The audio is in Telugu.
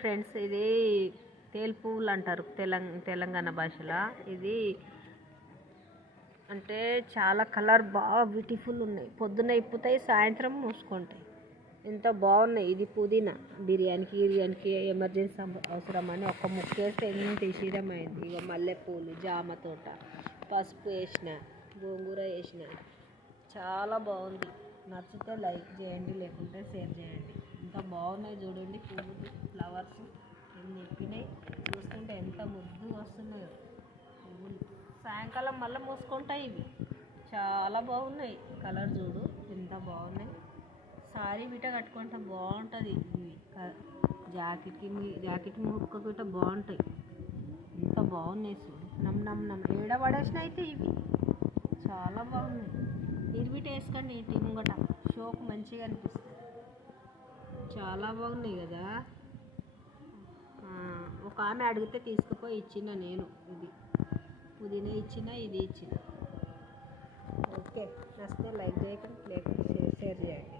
ఫ్రెండ్స్, ఇది తేలు పువ్వులు అంటారు తెలంగాణ భాషలో. ఇది అంటే చాలా కలర్ బాగా బ్యూటిఫుల్ ఉన్నాయి. పొద్దున్న ఇప్పుతాయి, సాయంత్రం మూసుకుంటాయి. ఎంత బాగున్నాయి. ఇది పుదీనా బిర్యానీకి ఎమర్జెన్సీ అవసరమని ఒక్క ముక్క వేస్తే ఎంత ఇష్టమైంది. ఇక మల్లెపూలు, జామ తోట, పసుపు వేసిన, గోంగూర వేసిన, చాలా బాగుంది. నచ్చితే లైక్ చేయండి, లేకుంటే షేర్ చేయండి. ఎంత బాగున్నాయి చూడండి. పువ్వులు, ఫ్లవర్స్ ఎన్ని ఎక్కినాయి. చూస్తుంటే ఎంత ముద్దుగా వస్తున్నాయో పువ్వులు. సాయంకాలం మళ్ళీ మూసుకుంటాయి. ఇవి చాలా బాగున్నాయి. కలర్ చూడు ఎంత బాగున్నాయి. సారీ బిట కట్టుకుంటే బాగుంటుంది. ఇవి జాకెట్ ముక్క బిట బాగుంటాయి. ఎంత బాగున్నాయి చూడు. నమ్ ఏడ పడేసిన అయితే ఇవి చాలా బాగున్నాయి. ఇది బిట వేసుకొని ఇంటి ముంగట షోకు మంచిగా అనిపిస్తుంది. చాలా బాగున్నాయి కదా. ఒక ఆమె అడిగితే తీసుకుపోయి ఇచ్చిన నేను. ఇది పుదీనా ఇచ్చిన, ఇది ఇచ్చిన. ఓకే, నచ్చితే లైక్ చేయకండి, లేకపోతే షేర్ చేయండి.